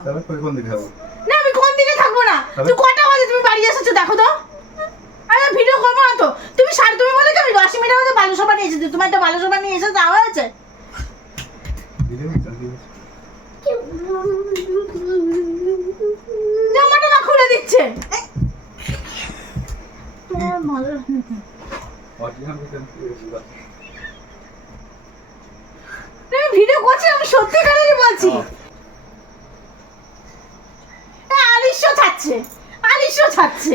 তাহলে কোন দিকে যাব না আমি কোন দিকে থাকব না? তুই কটা বাজে তুমি বাড়ি এসেছ দেখো তো। ভিডিও করব না তো। তুমি সার তুমি বলে কি আমি মধ্যে বালু সভা নিয়ে এসেছি? তোমার একটা বালু সভা নিয়ে এসে যাওয়া হয়েছে? জামাটা না খুলে দিচ্ছে। আমি ভিডিও করছি আমি সত্যিকারেরই বলছি হ্যাঁ, আলিশ্য ছাড়ছে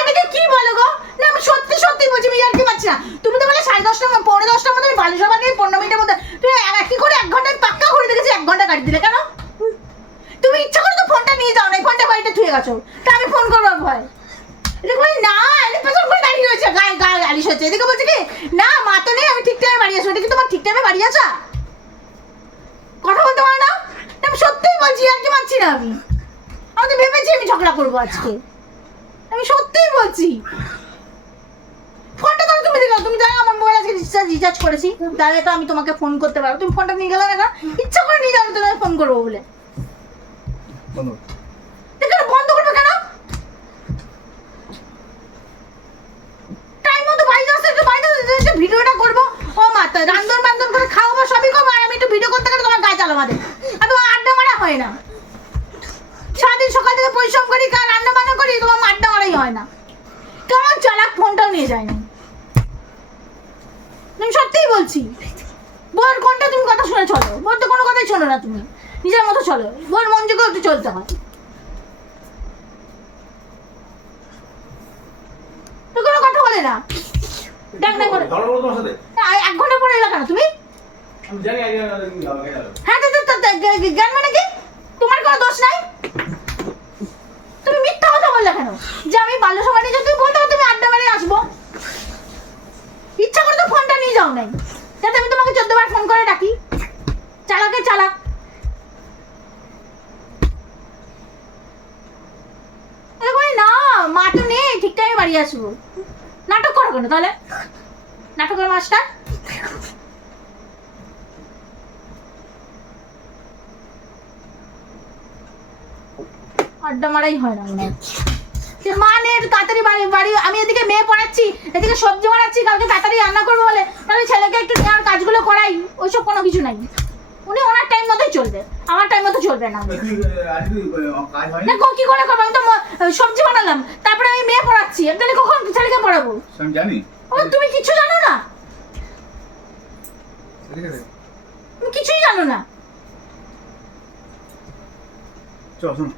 এটাকে কি বলো গো? না আমি সত্যি সত্যি বলছি আমি কি পাচ্ছি না। তুমি তো বলে সাড়ে দশটা পৌনে দশটার মধ্যে আমি বালু সভা নিয়ে পনেরো মিনিটের মধ্যে তুমি এক- কি করে এক ঘন্টায় পাক্কা করে দেখেছি এক ঘণ্টা কাটি দিলে কেন? তুমি ইচ্ছা করে তো ফোনটা নিয়ে যাও না ফোনটা বাড়িতে থুয়ে গেছো। তা আমি ফোন করব ভয় না পেছন করে দাঁড়িয়ে রয়েছে গায়ে গায়ে আলিশ হচ্ছে। এদিকে বলছে কি না মা তো নেই আমি ঠিক টাইমে বাড়ি আসব। এটা কি তোমার ঠিক টাইমে বাড়ি আসা? কথা বলতে পারো না? না, আমি সত্যিই বলছি আর কি মানছি না আমি। আমি তো ভেবেছি আমি ঝগড়া করব আজকে। আমি সত্যিই বলছি। ফোনটা তাহলে তুমি দিলে তুমি জানো আমার মোবাইল আজকে রিচার্জ রিচার্জ করেছি। তাহলে তো আমি তোমাকে ফোন করতে পারব। তুমি ফোনটা নিয়ে গেলে না ইচ্ছা করে নিয়ে যাব তোমাকে ফোন করব বলে। বন্ধ করবে কেন? টাইম মতো বাড়িতে আসতে এসে ভিডিওটা করব। ও মাতা রান্ধন বান্ধন করে খাওয়াবো সবই করব আর আমি একটু ভিডিও করতে গেলে তোমার গায়ে চালা বাঁধে আর তোমার আড্ডা মারা হয় না সারাদিন সকাল থেকে পরিশ্রম করি কার রান্না বান্না করি তোমার আড্ডা মারাই হয় না। কেমন চালাক ফোনটাও নিয়ে যায় না আমি সত্যিই বলছি বোর কোনটা তুমি কথা শুনে চলো বোর তো কোনো কথাই শোনো না তুমি নিজের মতো চলো বোর মন যোগে একটু চলতে হয়। তো কোনো কথা বলে না। ডাক করে। সাথে। এক ঘণ্টা পরে এলো কেন তুমি? তুমি। হ্যাঁ জ্ঞান মানে কি? তোমার কোনো দোষ নাই তুমি মিথ্যা কথা বললে কেন যে আমি বাল্য সময় নিয়ে যাই, তুমি বলতে পারো তুমি আড্ডা মেরে আসব ইচ্ছা করে তো ফোনটা নিয়ে যাও নাই যাতে আমি তোমাকে চোদ্দ বার ফোন করে ডাকি চালাকে চালাক এরকম না মা নেই, ঠিক টাইমে বাড়ি আসব। নাটক করো কেন তাহলে? নাটকের মাস্টার। আড্ডা মারাই হয় না মনে হয়। সে মা নে একটু তাড়াতাড়ি বাড়ি বাড়ি, আমি এদিকে মেয়ে পড়াচ্ছি, এদিকে সবজি বানাচ্ছি, কালকে তাড়াতাড়ি রান্না করব বলে। তাহলে ছেলেকে একটু নেওয়ার কাজগুলো করাই, ওইসব কোনো কিছু নাই। উনি ওনার টাইম মতোই চলবে। আমার টাইম মতো চলবে না না কো- কি করে করব? আমি তো সবজি বানালাম। তারপরে আমি মেয়ে পড়াচ্ছি। আমি তাহলে কখন ছেলেকে পড়াবো? আমি জানি? ও তুমি কিছু জানো না? তুমি কিছুই জানো না। চল শোনো।